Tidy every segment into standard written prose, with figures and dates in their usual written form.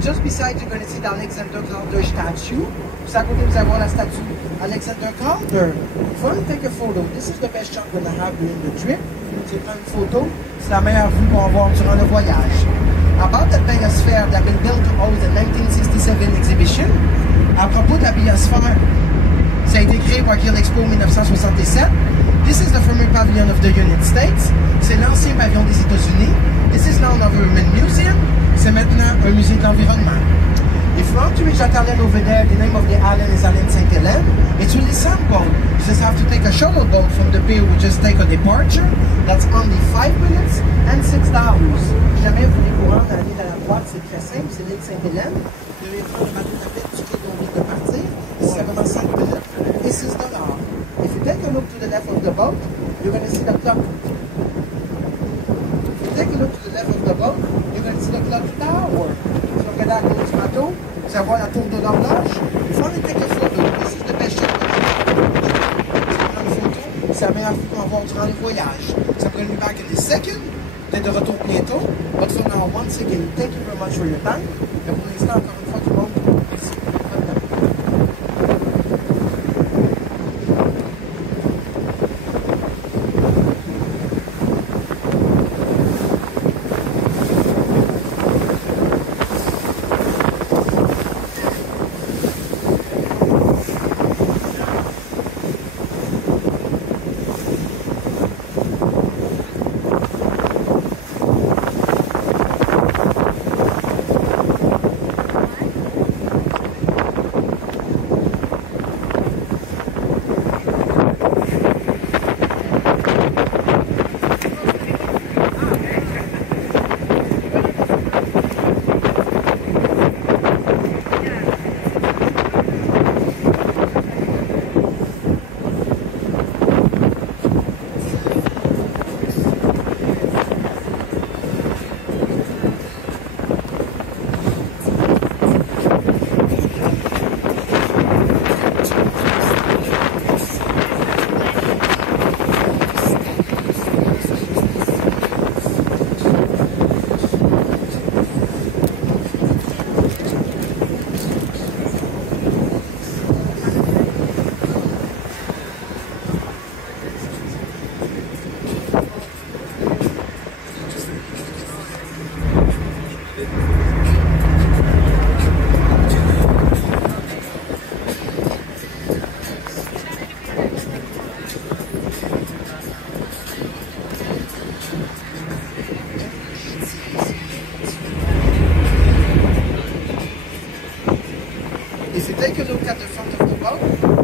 Just beside, you're going to see the Alexander Calder statue. Juste à côté, vous allez voir la statue Alexander Calder. If you want to take a photo, this is the best shot we're going to have during the trip. Tu prends une photo, c'est la meilleure vue qu'on va avoir durant le voyage. About the biosphere that been built to host the 1967 exhibition, à propos de la biosphère, ça a été créé par Expo 1967. This is the former pavilion of the United States. C'est l'ancien pavillon des États-Unis. This is now an environment museum. C'est maintenant un musée de l'environnement. If you want to reach that island over there, the name of the island is Island St. Helens. It's really simple. You just have to take a shuttle boat from the pier. We just take a departure. That's only 5 minutes and $6. Si jamais vous voulez courant dans l'île à la droite, c'est très simple, c'est l'île St. Helens. Vous devez prendre le bateau navette du quai d'Orly de partir. C'est vraiment 5 minutes et $6. If you take a look to the left of the boat, you're going to see the clock. If you take a look to the left of the boat, you're going to see the clock tower. Si vous regardez à côté du bateau, vous allez voir la tour de l'horloge. If you want to take a photo, this is the best shot. C'est la meilleure vue qu'on va avoir durant le voyage. So I'm going to be back in a second. Peut-être de retour bientôt. But for now, once again, thank you very much for your time. Et pour l'instant, encore une fois, tout le monde, merci. If you take a look at the front of the boat,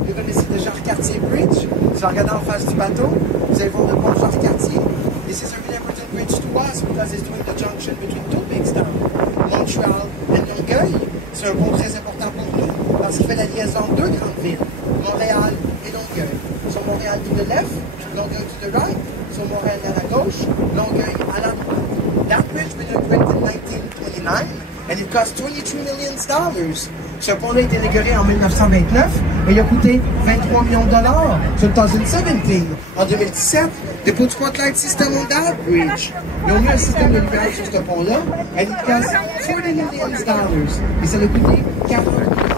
you're going to see the Jacques-Cartier Bridge. Si vous regardez en face du bateau, vous allez voir le pont Jacques-Cartier. This is a really important bridge to us because it's doing the junction between two big towns, Montreal and Longueuil. C'est un pont très important pour nous parce qu'il fait la liaison entre deux grandes villes, Montréal et Longueuil. So Montréal to the left, Longueuil to the right. So Montréal à la gauche, Longueuil à la droite. That bridge was built in 1929 and it cost $23 million. Ce pont-là a été inauguré en 1929 et il a coûté 23 millions de dollars. So 2017, en 2017, they put spotlight system on that bridge. Ils ont mis un système de lumière sur ce pont-là et il coûte $40 millions. Et ça a coûté 40 millions de dollars.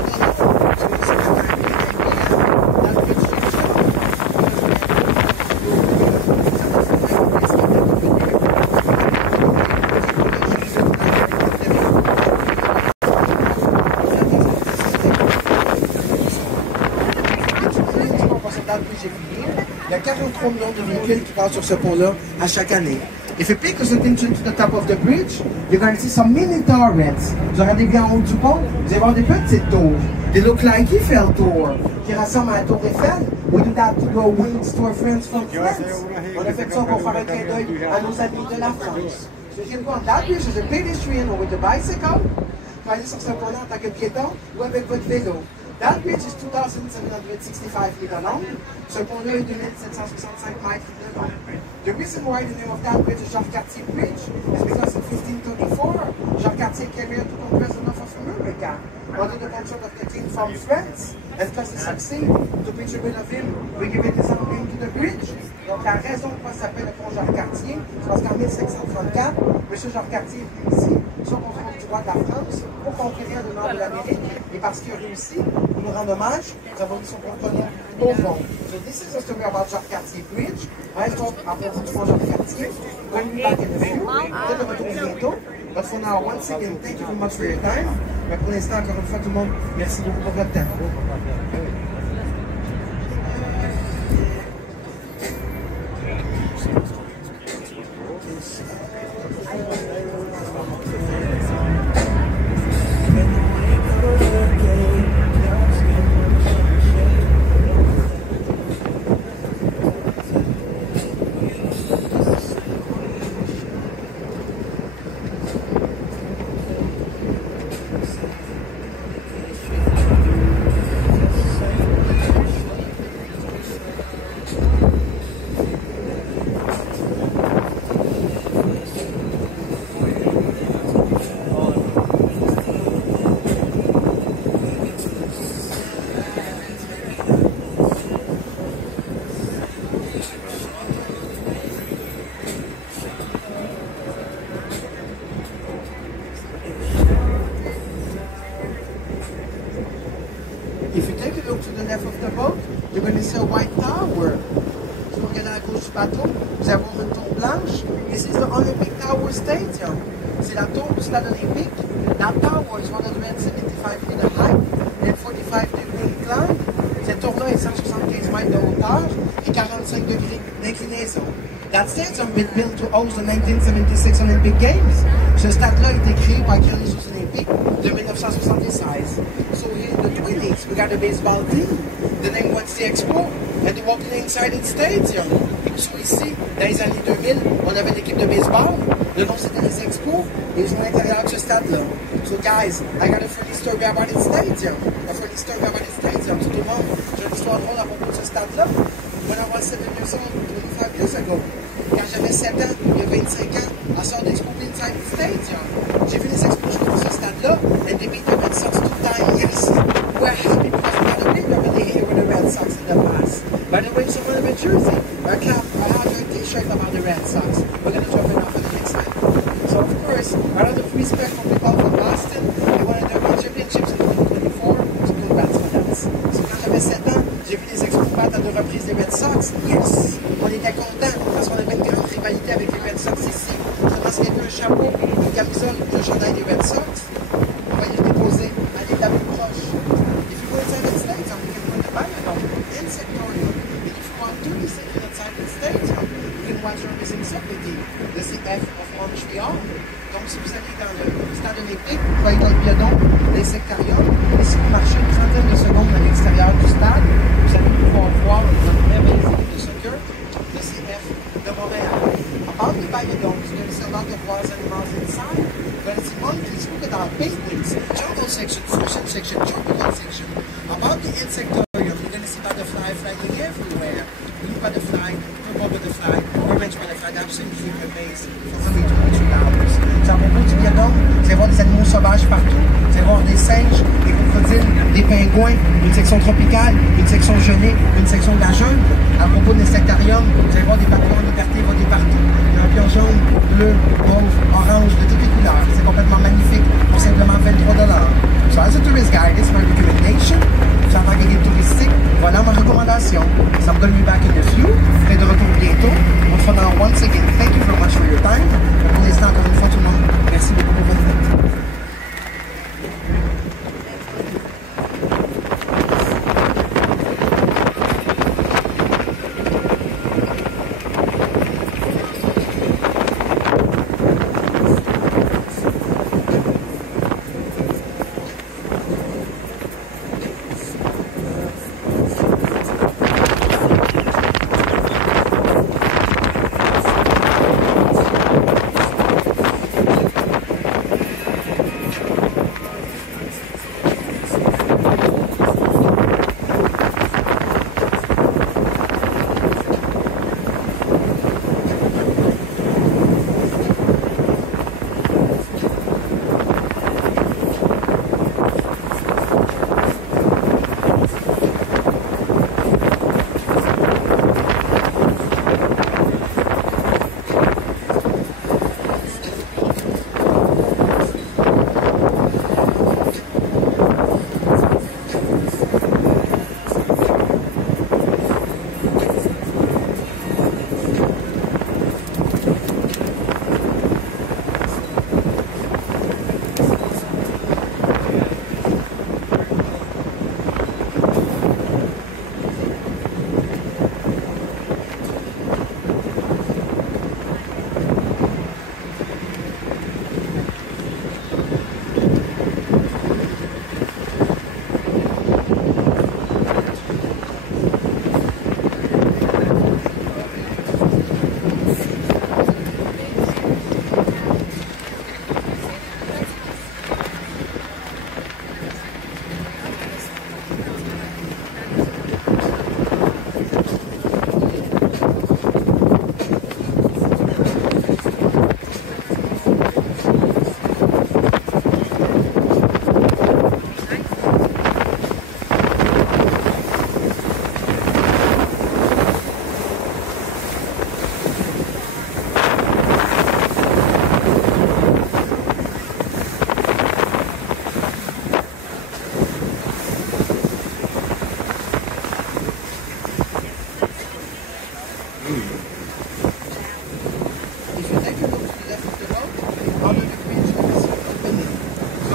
Il y a 43 millions de véhicules qui passent sur ce pont-là à chaque année. If you pay attention to the top of the bridge, you're going to see some mini turrets. Vous regardez bien en haut du pont, vous allez voir des petites tours. They look like Eiffel Tour, qui ressemblent à la tour Eiffel. We do that to go wings to our friends from France. On a fait ça pour faire un clin d'œil à nos amis de la France. So you can go on that bridge as a pedestrian or with a bicycle. Vous allez sur ce pont-là en tant que piéton ou avec votre vélo. That bridge is 2,765 feet long. Ce pont-là est 2765 mètres de long. The reason why the name of that bridge is Jacques-Cartier Bridge is because in 1534, Jacques-Cartier carried to conquest enough of America under the control of the king from France. And because he succeeded to preach a bit of him, we give it his own name to the bridge. Donc la raison pourquoi ça s'appelle le pont Jacques-Cartier, c'est parce qu'en 1534, M. Jacques-Cartier est venu ici soit qu'on trouve du roi de la France, pour conquérir le nord de l'Amérique, et parce qu'il a réussi, il nous rend hommage, nous avons mis son propre nom au fond. So this is a story about Jacques Cartier Bridge. I hope après vous trois Jacques Cartier, we'll be back in a few, peut-être de retour bientôt. But for now, once again, thank you very much for your time. Mais pour l'instant, encore une fois, tout le monde, merci beaucoup pour votre temps. If you take a look to the left of the boat, you're going to see a white tower. Si vous regardez à gauche du bateau, vous allez voir une tour blanche. This is the Olympic Tower Stadium. C'est la tour du stade olympique. That tower is 175 feet high and 45 degree incline. Cette tour-là est 175 mètres de hauteur et 45 degrés d'inclinaison. That stadium was built to host the 1976 Olympic Games. Ce stade-là a été créé pour accueillir les Jeux olympiques de 1976. So here in the Twinnies, we got a baseball team. The name was the Expo, and they're walking inside the stadium. So ici, dans les années 2000, on avait l'équipe de baseball. Le nom c'était les Expos, et ils sont à l'intérieur de ce stade-là. So guys, I got a funny story about the stadium. A funny story about the stadium. So tout le monde, j'ai une histoire drôle à propos de ce stade-là. When I was 7 years old, 25 years ago, quand j'avais 7 ans, il y a 25 ans, I saw the Expo inside the stadium. J'ai vu les Expos jouer dans ce stade-là, and they beat the Red Sox 2 times. Yes, we're happy because we had a big memory here with the Red Sox in the past. By the way, someone in Jersey, I have a t-shirt about the Red Sox. We're going to drop it off for the next time. So of course, out of respect for people from Boston, they wanted their World Championships in 2024, so congrats for that. So quand j'avais 7 ans, j'ai vu les Expos battre à 2 reprises les Red Sox. Yes! On était contents parce qu'on avait une grande rivalité avec les Red Sox ici. Seulement parce qu'il y avait un chapeau, une camisole, un chandail des Red Sox, on va les déposer à l'état plus proche. If you go inside the stadium, you can put the Biodome in Sectorial. And if you want to be sitting inside the stadium, you can watch your Racing Soccer team, the CF of Montreal. Donc si vous allez dans le stade olympique, vous voyez dans le biodôme, les sectoriums, et si vous marchez une trentaine de secondes à l'extérieur du stade, vous allez pouvoir voir notre merveilleuse équipe de soccer, le CF de Montréal. About the biodome, you're going to see a lot of wild animals inside. You're going to see monkeys, look at our penguins, jungle section, ocean section, tropical section. About the insectorium, you're going to see butterfly flying everywhere. Blue butterfly, purple butterfly, orange butterfly, absolutely amazing. For free to watch flowers. So à propos du biodôme, vous allez voir des animaux sauvages partout. Vous allez voir des singes, des crocodiles, des pingouins, une section tropicale, une section gelée, une section de la jungle. À propos de l'insectarium, vous allez voir des papillons en liberté voler partout. Il y a un pion jaune, bleu, mauve, orange, de toutes les couleurs. C'est complètement magnifique pour simplement 23 $. So as a tourist guide, this is my recommendation. So en tant que guide touristique, voilà ma recommandation. So I'm going to be back in a few. Je serai de retour bientôt. But for now, once again, thank you very much for your time. Pour l'instant, encore une fois, tout le monde, merci beaucoup pour votre aide.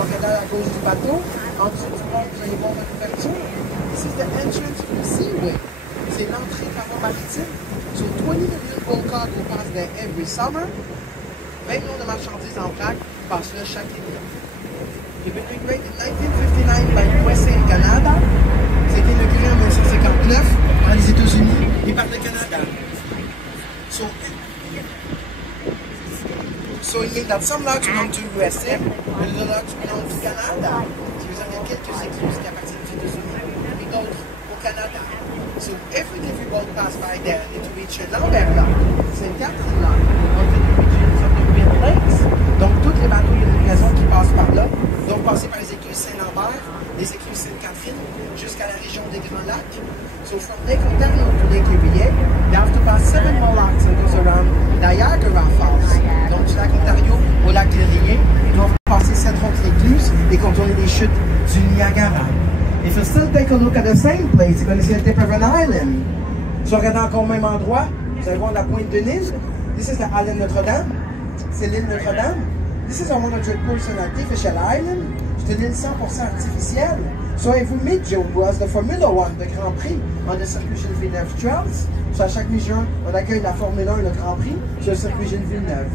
crocodile à cause du bateau. En dessous du pont, vous allez voir votre ouverture. This is the entrance to the seaway. C'est l'entrée de la voie maritime. So 20 million bulk cargo pass there every summer. 20 millions de marchandises en vrac passent là chaque été. It was inaugurated in 1959 by USA et Canada. C'était inauguré en 1959 par les États-Unis et par le Canada. So it means that some lots belong to USA and other lots belong to Canada. C'est-à-dire qu'il y a quelques écluses qui appartiennent aux États-Unis et d'autres au Canada. So every boat pass by there need to reach Lamberta, Sainte-Catherine Line, on fait the regions of the Great Lakes. Donc toutes les bateaux de livraison qui passent par là, donc passer par les écluses Saint-Lambert, les écluses Sainte-Catherine, jusqu'à la région des Grands Lacs. So from Lake Ontario to Lake Erie, they have to pass 7 more locks and goes around Niagara Falls. Donc du lac Ontario au lac Erie, ils doivent passer 7 autres écluses et contourner les chutes du Niagara. If you still take a look at the same place, you're going to see the tip of an island. Si vous regardez encore au même endroit, vous allez voir la pointe d'une île. This is the island Notre-Dame. C'est l'île Notre-Dame. This is a 100% artificial island. C'est une île 100% artificielle. So if we meet Joe Bois, the Formula One, le Grand Prix, on the circuit Gilles Villeneuve Trails. So à chaque mi-juin, on accueille la Formule 1 et le Grand Prix sur le circuit Gilles Villeneuve.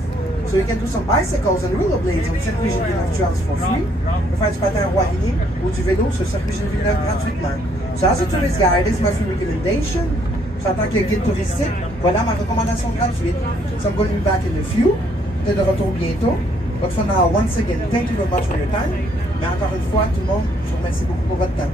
So you can do some bicycles and rollerblades on the circuit Gilles Villeneuve Trails for free. Vous pouvez faire du patin roilier ou du vélo sur le circuit Gilles Villeneuve gratuitement. So as a tourist guide, this is my free recommendation. So en tant que guide touristique, voilà ma recommandation gratuite. So I'm going to be back in a few. Peut-être de retour bientôt. But for now, once again, thank you very much for your time. Mais encore une fois, tout le monde, je vous remercie beaucoup pour votre temps.